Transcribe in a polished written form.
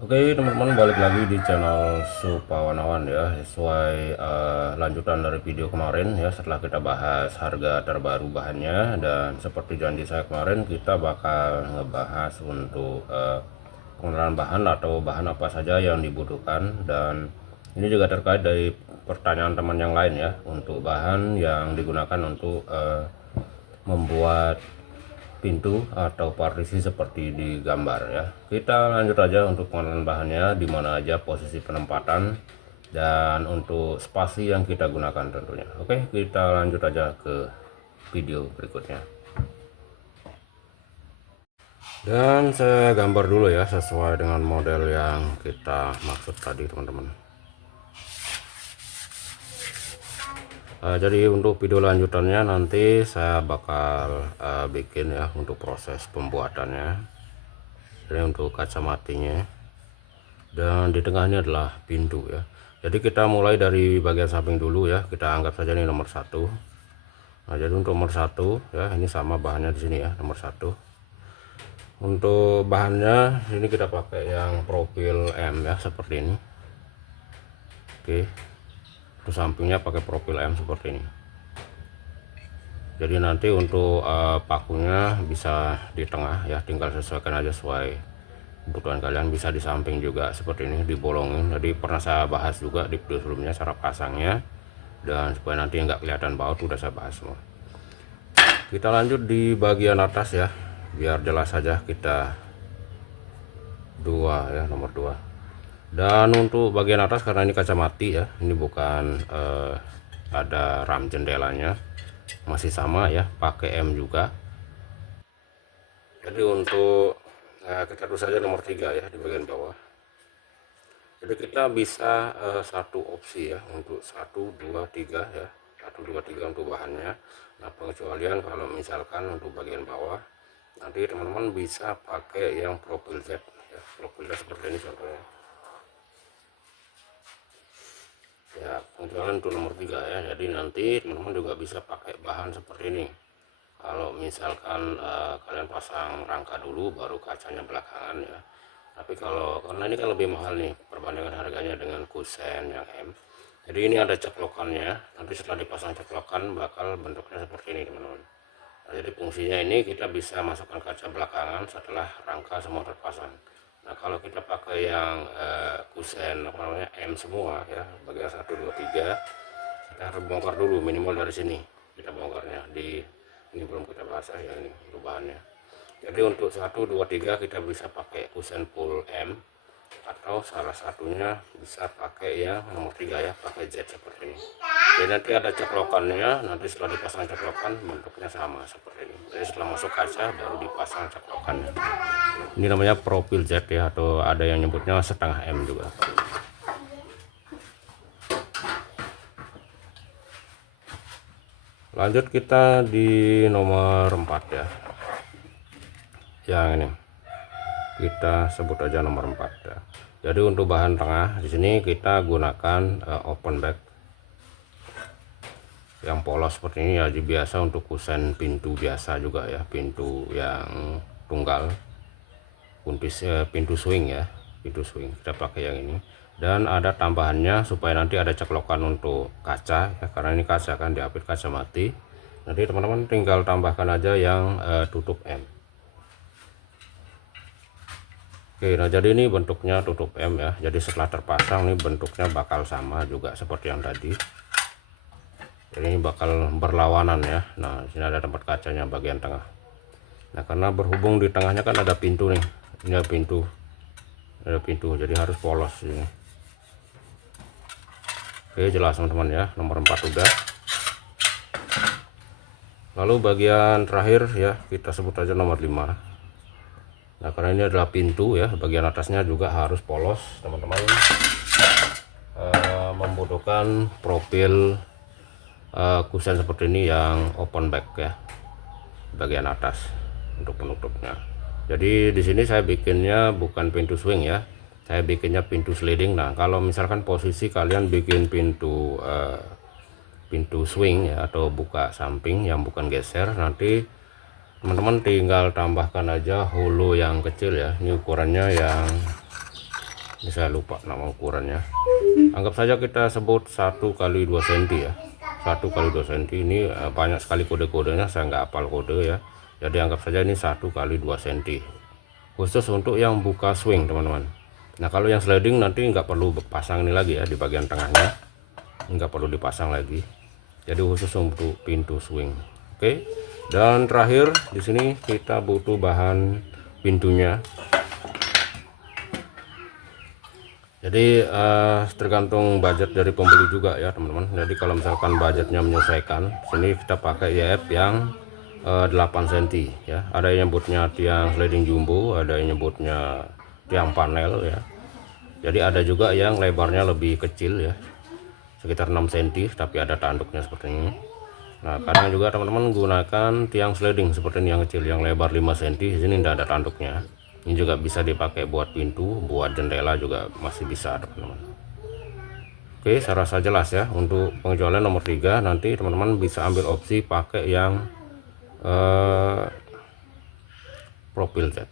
Oke teman-teman, balik lagi di channel Supawanawan ya. Sesuai lanjutan dari video kemarin ya, setelah kita bahas harga terbaru bahannya, dan seperti janji saya kemarin, kita bakal ngebahas untuk pengenalan bahan atau bahan apa saja yang dibutuhkan. Dan ini juga terkait dari pertanyaan teman yang lain ya, untuk bahan yang digunakan untuk membuat pintu atau partisi seperti di gambar ya. Kita lanjut aja untuk pengenalan bahannya, di mana aja posisi penempatan dan untuk spasi yang kita gunakan tentunya. Oke, kita lanjut aja ke video berikutnya. Dan saya gambar dulu ya, sesuai dengan model yang kita maksud tadi teman-teman. Jadi untuk video lanjutannya nanti saya bakal bikin ya untuk proses pembuatannya. Ini untuk kacamatinya, dan di tengahnya adalah pintu ya. Jadi kita mulai dari bagian samping dulu ya, kita anggap saja ini nomor 1. Nah, jadi untuk nomor 1 ya, ini sama bahannya di sini ya, nomor 1. Untuk bahannya ini kita pakai yang profil M ya, seperti ini. Oke, untuk sampingnya pakai profil M seperti ini. Jadi nanti untuk pakunya bisa di tengah ya, tinggal sesuaikan aja sesuai kebutuhan kalian. Bisa di samping juga seperti ini, dibolongin. Jadi pernah saya bahas juga di video sebelumnya cara pasangnya, dan supaya nanti nggak kelihatan baut udah saya bahas semua. Kita lanjut di bagian atas ya, biar jelas saja. Kita 2 ya, nomor 2. Dan untuk bagian atas, karena ini kacamati ya, ini bukan ada ram jendelanya, masih sama ya, pakai M juga. Jadi untuk kita terus saja nomor 3 ya, di bagian bawah. Jadi kita bisa satu opsi ya, untuk 1, 2, 3 ya, 1, 2, 3 untuk bahannya. Nah, pengecualian kalau misalkan untuk bagian bawah, nanti teman-teman bisa pakai yang profil Z ya, profil Z seperti ini contohnya ya. Pengecualian untuk nomor 3 ya, jadi nanti teman-teman juga bisa pakai bahan seperti ini. Kalau misalkan kalian pasang rangka dulu baru kacanya belakangan ya. Tapi karena ini kan lebih mahal nih perbandingan harganya dengan kusen yang M, jadi ini ada ceklokannya. Nanti setelah dipasang ceklokan bakal bentuknya seperti ini teman-teman. Nah, jadi fungsinya ini kita bisa masukkan kaca belakangan setelah rangka semua terpasang. Nah, kalau kita pakai yang kusen apa namanya M semua ya, bagian 1, 2, 3, kita harus bongkar dulu minimal dari sini. Kita bongkarnya di ini, belum kita bahas ya, ini untuk bahannya. Jadi untuk 1, 2, 3 kita bisa pakai kusen full M, atau salah satunya bisa pakai yang nomor 3 ya, pakai Z seperti ini. Jadi nanti ada ceklokannya, nanti setelah dipasang ceklokan bentuknya sama seperti ini. Jadi setelah masuk kaca baru dipasang ceklokannya. Ini namanya profil Z ya, atau ada yang nyebutnya setengah M juga. Lanjut kita di nomor 4 ya, yang ini kita sebut aja nomor 4 ya. Jadi untuk bahan tengah di sini kita gunakan open back yang polos seperti ini ya. Jadi biasa untuk kusen pintu biasa juga ya, pintu yang tunggal, pintu swing ya, pintu swing kita pakai yang ini. Dan ada tambahannya supaya nanti ada ceklokan untuk kaca ya, karena ini kaca kan, diapit kaca mati. Nanti teman-teman tinggal tambahkan aja yang tutup M. Oke, nah jadi ini bentuknya tutup M ya. Jadi setelah terpasang nih bentuknya bakal sama juga seperti yang tadi. Jadi ini bakal berlawanan ya. Nah, sini ada tempat kacanya bagian tengah. Nah, karena berhubung di tengahnya kan ada pintu nih. Ini ada pintu. Ada pintu, jadi harus polos ini. Oke, jelas teman-teman ya. Nomor 4 udah. Lalu bagian terakhir ya, kita sebut aja nomor 5. Nah, karena ini adalah pintu ya, bagian atasnya juga harus polos teman-teman. Membutuhkan profil kusen seperti ini yang open back ya, bagian atas untuk penutupnya. Jadi di sini saya bikinnya bukan pintu swing ya, saya bikinnya pintu sliding. Nah, kalau misalkan posisi kalian bikin pintu swing ya, atau buka samping yang bukan geser, nanti teman-teman tinggal tambahkan aja hulu yang kecil ya. Ini ukurannya yang Ini saya lupa nama ukurannya, anggap saja kita sebut 1 kali 2 cm ya. 1 kali 2 cm ini banyak sekali kode-kodenya, saya nggak hafal kode ya, jadi anggap saja ini 1 kali 2 cm, khusus untuk yang buka swing teman-teman. Nah kalau yang sliding nanti nggak perlu pasang ini lagi ya, di bagian tengahnya nggak perlu dipasang lagi, jadi khusus untuk pintu swing. Oke, dan terakhir di sini kita butuh bahan pintunya. Jadi tergantung budget dari pembeli juga ya teman-teman. Jadi kalau misalkan budgetnya menyesuaikan, sini kita pakai YF yang 8 cm ya. Ada yang nyebutnya tiang sliding jumbo, ada yang nyebutnya tiang panel ya. Jadi ada juga yang lebarnya lebih kecil ya, sekitar 6 cm, tapi ada tanduknya seperti ini. Nah kadang juga teman-teman menggunakan tiang sliding seperti ini yang kecil, yang lebar 5 cm. Di sini tidak ada tanduknya. Ini juga bisa dipakai buat pintu, buat jendela juga masih bisa teman-teman. Oke, saya rasa jelas ya. Untuk pengecualian nomor 3 nanti teman-teman bisa ambil opsi pakai yang profil cat.